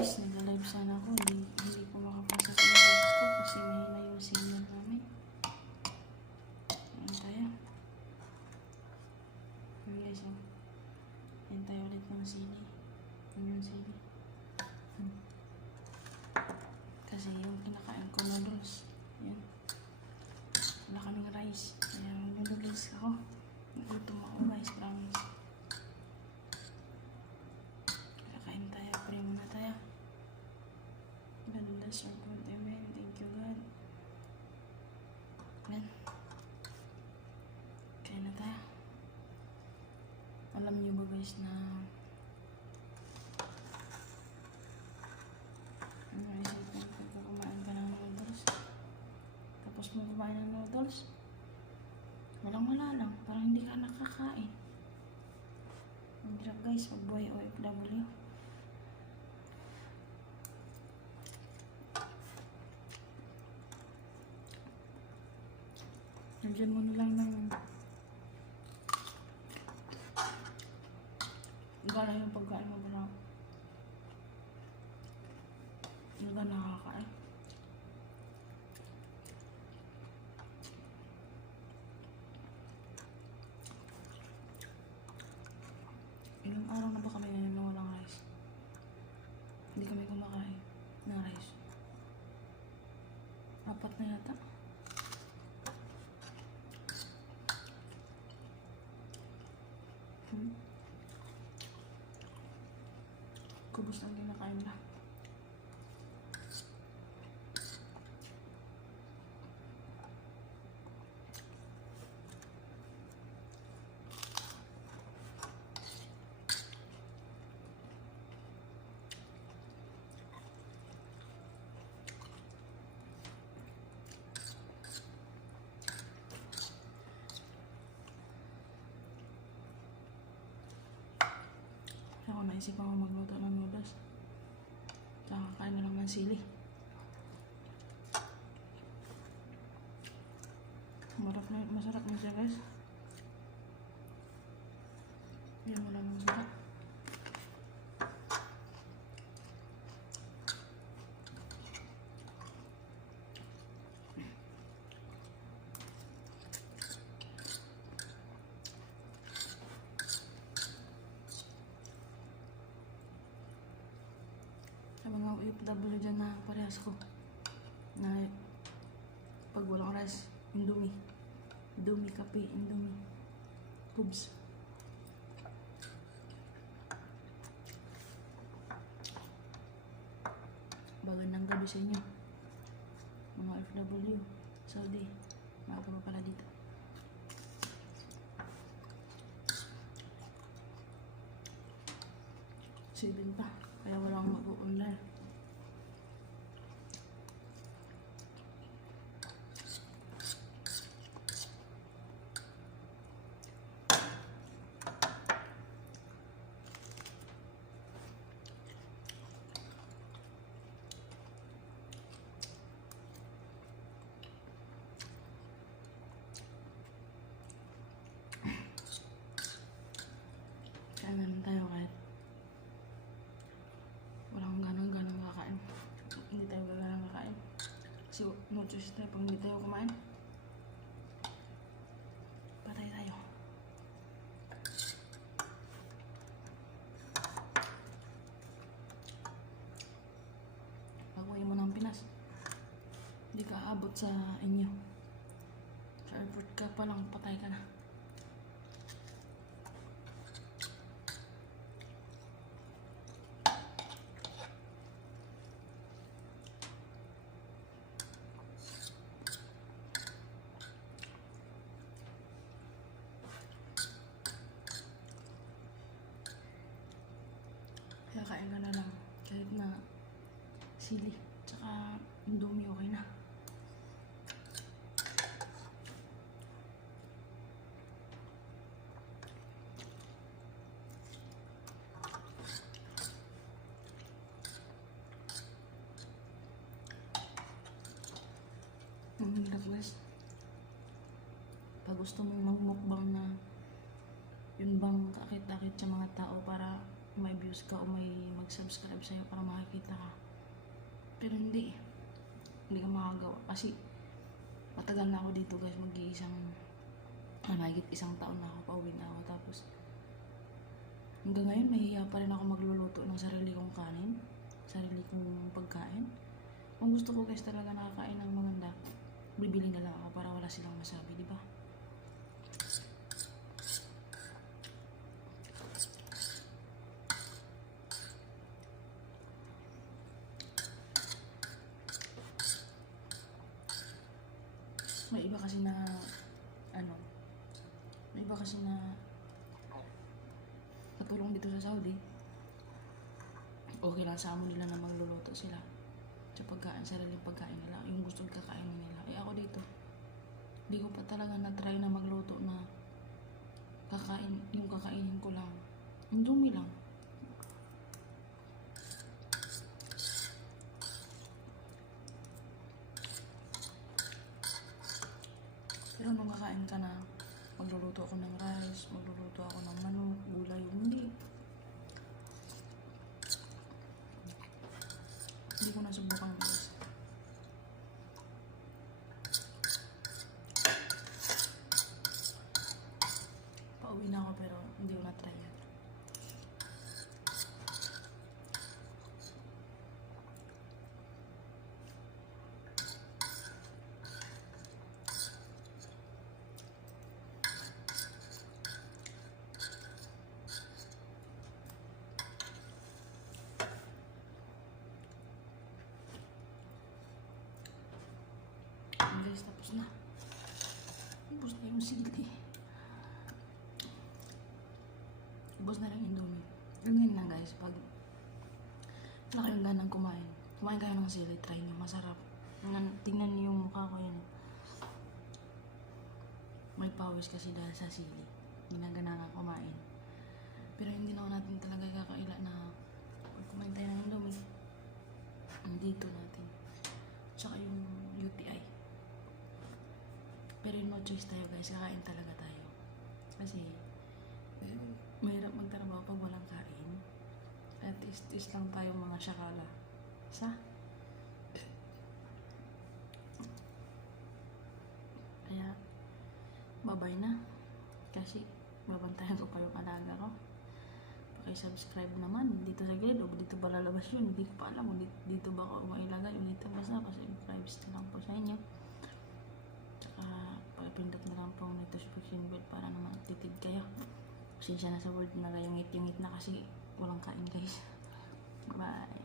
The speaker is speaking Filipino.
guys, nagla-live sana ako. Hindi ko makapasa sa live ko kasi mahina yung signal namin. Ayan tayo. Ayan guys, oh. Ayan tayo ulit ng sili. Ayan yung sili. Kasi yung kinakain ko noodles. Ayan. Wala kaming rice. Kaya noodles ako. Gutom ako guys, promise. Kakain tayo. Pray muna tayo. God bless our food. Amen. Thank you God. Amen. Kain na tayo. Alam niyo ba guys na naisipin ko kung kumain ka ng noodles tapos mo kumain ng noodles walang-wala lang, parang hindi ka nakakain. Ang hirap guys, magbuhay OFW. Nandiyan mo na lang ng gala yung pagkain mo ba lang hindi ka nakakain. Ilang araw na ba kami ngayon na walang rice? Hindi kami kumakain ng rice. 4 na yata. Kubos ang kinakain na. Ako naisip ako magluto ng noodles. Tsaka kain na lang ng sili. Masarap na siya guys. Yan mo lang masarap. Sa mga OFW dyan na parehas ko na pag walang rice, Indomie, kape, Indomie, cubes. Magandang gabi sa inyo mga OFW Saudi, maaga pa pala dito. Sibin pa, kaya walang mag-online. Kaya naman tayo kahit walang ganang kakain. Hindi tayo gaganang kakain. Kasi no choice tayo pag hindi tayo kumain. Patay tayo. Pag-uwi mo ng Pinas, hindi ka aabot sa inyo. Sa airport ka pa lang, patay ka na. Kaya kain ka na lang kahit na sili tsaka Indomie, okay na. Ang hirap guys. Pag gusto mong magmukbang na yun bang kakit-akit sa mga tao para may views ka o may mag-subscribe sa'yo para makikita ka. Pero hindi ka makagawa kasi matagal na ako dito guys, mahigit isang taon na ako, pauwi na ako. Tapos hanggang ngayon mahihiya pa rin ako magluluto ng sarili kong kanin, sarili kong pagkain. Kung gusto ko guys talaga nakakain ng maganda, bibili na lang ako para wala silang masabi, di ba? May iba kasi na katulong dito sa Saudi, okay lang sa amo nila na magluluto sila sa pagkain, sariling pagkain nila, yung gusto kakainin nila. Ako dito, hindi ko pa talaga na-try na magluto na yung kakainin ko lang, yung dumi lang. Pero nung kakain ka na, magluluto ako ng rice, magluluto ako ng manok, gulay, hindi ko nasubukan guys. Pauwi na ako pero hindi ko na-try yan. Guys, tapos na yung sili, ubos na lang indomie. Ganyan lang guys, pag wala kayong ganang kumain kayo ng sili, try nyo, masarap. Tingnan nyo yung mukha ko yun, may pawis kasi dahil sa sili, ginagana nga kumain. Pero hindi na natin talaga kakaila na pag kumain tayo ng indomie, dito natin tsaka yung UTI. Pero no choice tayo guys, kakain talaga tayo. Kasi mahirap magtrabaho pag walang kain. At is lang tayo mga syakala. Kaya babay na. Kasi babantayan ko pa yung alaga ko. Paki-subscribe naman dito sa gilid o dito ba lalabas yun, hindi ko pa alam kung dito ba ako mailagay o dito. Basta pa-subscribe na lang po sa inyo. Pindot na lang po ang notification bell para naman titid kayo. Pasensya na sa word na yung ngit na kasi walang kain guys. Bye.